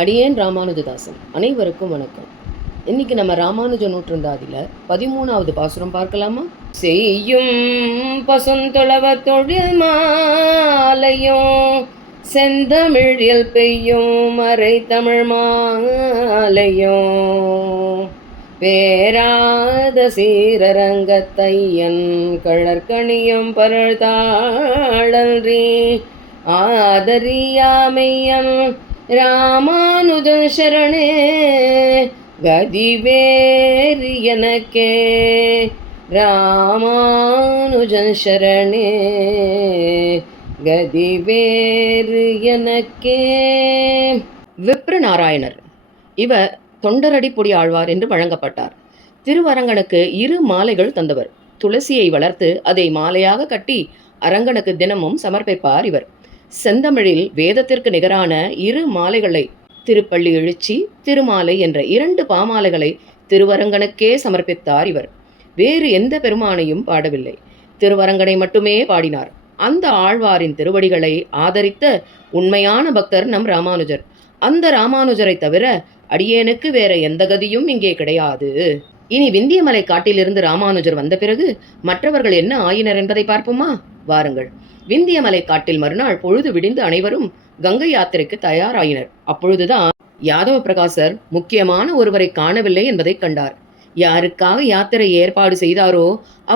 அடியேன் ராமானுஜதாசன். அனைவருக்கும் வணக்கம். இன்னைக்கு நம்ம ராமானுஜ நூற்றந்தாதியில் 13வது பாசுரம் பார்க்கலாமா? செய்யும் பசுந்தொழவ தொழில் மாலையும் செந்தமிழில் பெய்யும் மறை தமிழ் மாலையும் பேராத சீரரங்கத்தையன் கழற்கணியம் பரழ்தாழன்றி ஆதரியாமையன் ராமானுஜன் சரணே கதிவேறு எனக்கே ராமானுஜன் சரணே கதிவேறு எனக்கே. விப்ரநாராயணர் இவர் தொண்டரடிப்பொடி ஆழ்வார் என்று வழங்கப்பட்டார். திருவரங்கனுக்கு 2 மாலைகள் தந்தவர். துளசியை வளர்த்து அதை மாலையாக கட்டி அரங்கனுக்கு தினமும் சமர்ப்பிப்பார் இவர். செந்தமிழில் வேதத்திற்கு நிகரான 2 மாலைகளை, திருப்பள்ளி எழுச்சி, திருமாலை என்ற 2 பாமாலைகளை திருவரங்கனுக்கே சமர்ப்பித்தார் இவர். வேறு எந்த பெருமானையும் பாடவில்லை, திருவரங்கனை மட்டுமே பாடினார். அந்த ஆழ்வாரின் திருவடிகளை ஆதரித்த உண்மையான பக்தர் நம் ராமானுஜர். அந்த ராமானுஜரை தவிர அடியேனுக்கு வேற எந்த கதியும் இங்கே கிடையாது. இனி விந்தியமலை காட்டிலிருந்து ராமானுஜர் வந்த பிறகு மற்றவர்கள் என்ன ஆயினர் என்பதை பார்ப்போமா? வாருங்கள். விந்தியமலை காட்டில் மறுநாள் பொழுது விடிந்து அனைவரும் கங்கை யாத்திரைக்கு தயாராயினர். அப்பொழுதுதான் யாதவ பிரகாசர் முக்கியமான ஒருவரை காணவில்லை என்பதை கண்டார். யாருக்காக யாத்திரை ஏற்பாடு செய்தாரோ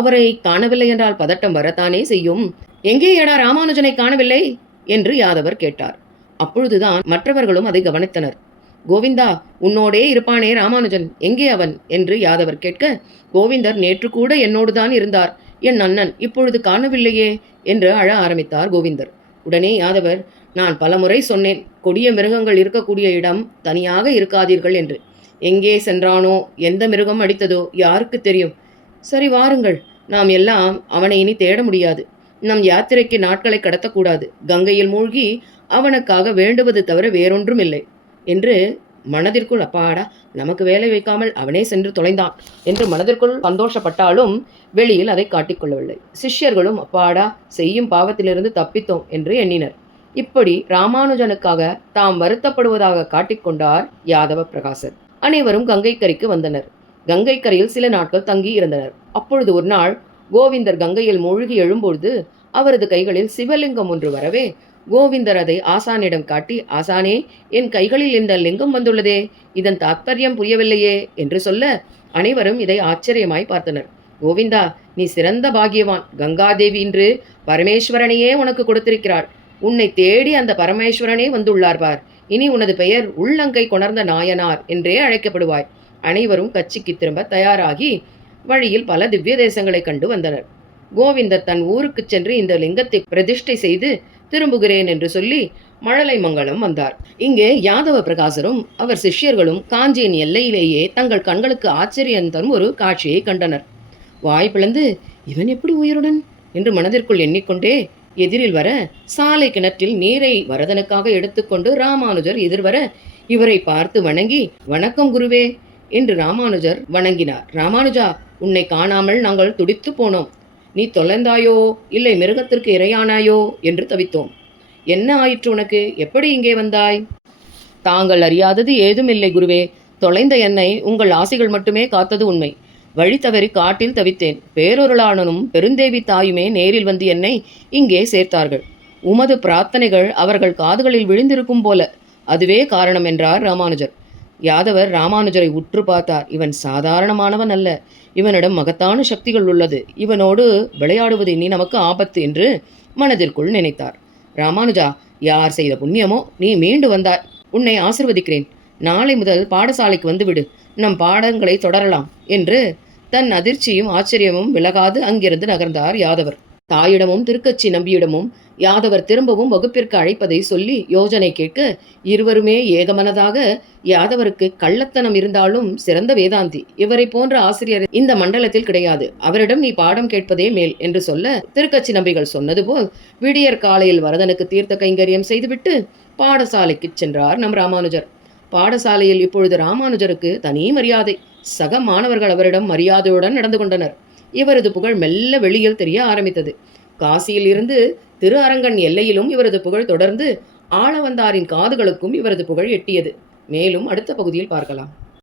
அவரை காணவில்லை என்றால் பதட்டம் வரத்தானே செய்யும். எங்கேயடா ராமானுஜனை காணவில்லை என்று யாதவர் கேட்டார். அப்பொழுதுதான் மற்றவர்களும் அதை கவனித்தனர். கோவிந்தா, உன்னோடே இருப்பானே ராமானுஜன், எங்கே அவன் என்று யாதவர் கேட்க, கோவிந்தர் நேற்று கூட என்னோடுதான் இருந்தார், என் அண்ணன் இப்பொழுது காணவில்லையே என்று அழ ஆரம்பித்தார் கோவிந்தர். உடனே யாதவர், நான் பலமுறை சொன்னேன், கொடிய மிருகங்கள் இருக்கக்கூடிய இடம் தனியாக இருக்காதீர்கள் என்று. எங்கே சென்றானோ, எந்த மிருகம் அடித்ததோ யாருக்கு தெரியும். சரி வாருங்கள், நாம் எல்லாம் அவனை இனி தேட முடியாது. நம் யாத்திரைக்கு நாட்களை கடத்தக்கூடாது. கங்கையில் மூழ்கி அவனுக்காக வேண்டுவது தவிர வேறொன்றும் இல்லை என்று மனதிற்குள், அப்பாடா, நமக்கு வேலை வைக்காமல் அவனே சென்று தொலைந்தான் என்று மனதிற்குள் சந்தோஷப்பட்டாலும் வெளியில் அதை காட்டிக்கொள்ளவில்லை. சிஷ்யர்களும் அப்பாடா, செய்யும் பாவத்திலிருந்து தப்பித்தோம் என்று எண்ணினர். இப்படி ராமானுஜனுக்காக தாம் வருத்தப்படுவதாக காட்டிக்கொண்டார் யாதவ பிரகாசர். அனைவரும் கங்கைக்கரைக்கு வந்தனர். கங்கைக்கரையில் சில நாட்கள் தங்கி இருந்தனர். அப்பொழுது ஒரு நாள் கோவிந்தர் கங்கையில் மூழ்கி எழும்பொழுது அவரது கைகளில் சிவலிங்கம் ஒன்று வரவே கோவிந்தர் அதை ஆசானிடம் காட்டி, ஆசானே, என் கைகளில் இந்த லிங்கம் வந்துள்ளதே, இதன் தாத்பரியம் புரியவில்லையே என்று சொல்ல அனைவரும் இதை ஆச்சரியமாய் பார்த்தனர். கோவிந்தா, நீ சிறந்த பாகியவான். கங்காதேவி இன்று பரமேஸ்வரனையே உனக்கு கொடுத்திருக்கிறாள். உன்னை தேடி அந்த பரமேஸ்வரனே வந்துள்ளார் பார். இனி உனது பெயர் உள்ளங்கை கொணர்ந்த நாயனார் என்றே அழைக்கப்படுவாய். அனைவரும் கட்சிக்கு திரும்ப தயாராகி வழியில் பல திவ்ய தேசங்களை கண்டு வந்தனர். கோவிந்தர் தன் ஊருக்கு சென்று இந்த லிங்கத்தை பிரதிஷ்டை செய்து திரும்புகிறேன் என்று சொல்லி மழலை மங்கலம் வந்தார். இங்கே யாதவ பிரகாசரும் அவர் சிஷ்யர்களும் காஞ்சியின் எல்லையிலேயே தங்கள் கண்களுக்கு ஆச்சரியம் தரும் ஒரு காட்சியை கண்டனர். வாய் பிளந்து, இவன் எப்படி உயிருடன் என்று மனதிற்குள் எண்ணிக்கொண்டே எதிரில் வர சாலை கிணற்றில் நீரை வரதனுக்காக எடுத்துக்கொண்டு ராமானுஜர் எதிர்வர இவரை பார்த்து வணங்கி, வணக்கம் குருவே என்று ராமானுஜர் வணங்கினார். ராமானுஜா, உன்னை காணாமல் நாங்கள் துடித்து போனோம். நீ தொலைந்தாயோ இல்லை மிருகத்திற்கு இரையானாயோ என்று தவித்தோம். என்ன ஆயிற்று உனக்கு? எப்படி இங்கே வந்தாய்? தாங்கள் அறியாதது ஏதும் இல்லை குருவே. தொலைந்த என்னை உங்கள் ஆசைகள் மட்டுமே காத்தது உண்மை. வழி தவறி காட்டில் தவித்தேன். பேரொருளாளனும் பெருந்தேவி தாயுமே நேரில் வந்து என்னை இங்கே சேர்த்தார்கள். உமது பிரார்த்தனைகள் அவர்கள் காதுகளில் விழுந்திருக்கும் போல, அதுவே காரணம் என்றார் ராமானுஜர். யாதவர் ராமானுஜரை உற்று பார்த்தார். இவன் சாதாரணமானவன் அல்ல, இவனிடம் மகத்தான சக்திகள் உள்ளது. இவனோடு விளையாடுவது இனி நமக்கு ஆபத்து என்று மனதிற்குள் நினைத்தார். ராமானுஜா, யார் செய்த புண்ணியமோ நீ மீண்டு வந்தாய். உன்னை ஆசிர்வதிக்கிறேன். நாளை முதல் பாடசாலைக்கு வந்துவிடு. நம் பாடங்களை தொடரலாம் என்று தன் அதிர்ச்சியும் ஆச்சரியமும் விலகாது அங்கிருந்து நகர்ந்தார் யாதவர். தாயிடமும் திருக்கச்சி நம்பியிடமும் யாதவர் திரும்பவும் வகுப்பிற்கு அழைப்பதை சொல்லி யோஜனை கேட்க இருவருமே ஏகமனதாக, யாதவருக்கு கள்ளத்தனம் இருந்தாலும் சிறந்த வேதாந்தி, இவரை போன்ற ஆசிரியர் இந்த மண்டலத்தில் கிடையாது, அவரிடம் நீ பாடம் கேட்பதே மேல் என்று சொல்ல திருக்கச்சி நம்பிகள் சொன்னது போல் விடியற் காலையில் வரதனுக்கு தீர்த்த கைங்கரியம் செய்துவிட்டு பாடசாலைக்கு சென்றார் நம் ராமானுஜர். பாடசாலையில் இப்பொழுது ராமானுஜருக்கு தனி மரியாதை. சக மாணவர்கள் அவரிடம் மரியாதையுடன் நடந்து கொண்டனர். இவரது புகழ் மெல்ல வெளியில் தெரிய ஆரம்பித்தது. காசியில் இருந்து திரு அரங்கன் எல்லையிலும் இவரது புகழ் தொடர்ந்து ஆளவந்தாரின் காதுகளுக்கும் இவரது புகழ் எட்டியது. மேலும் அடுத்த பகுதியில் பார்க்கலாம்.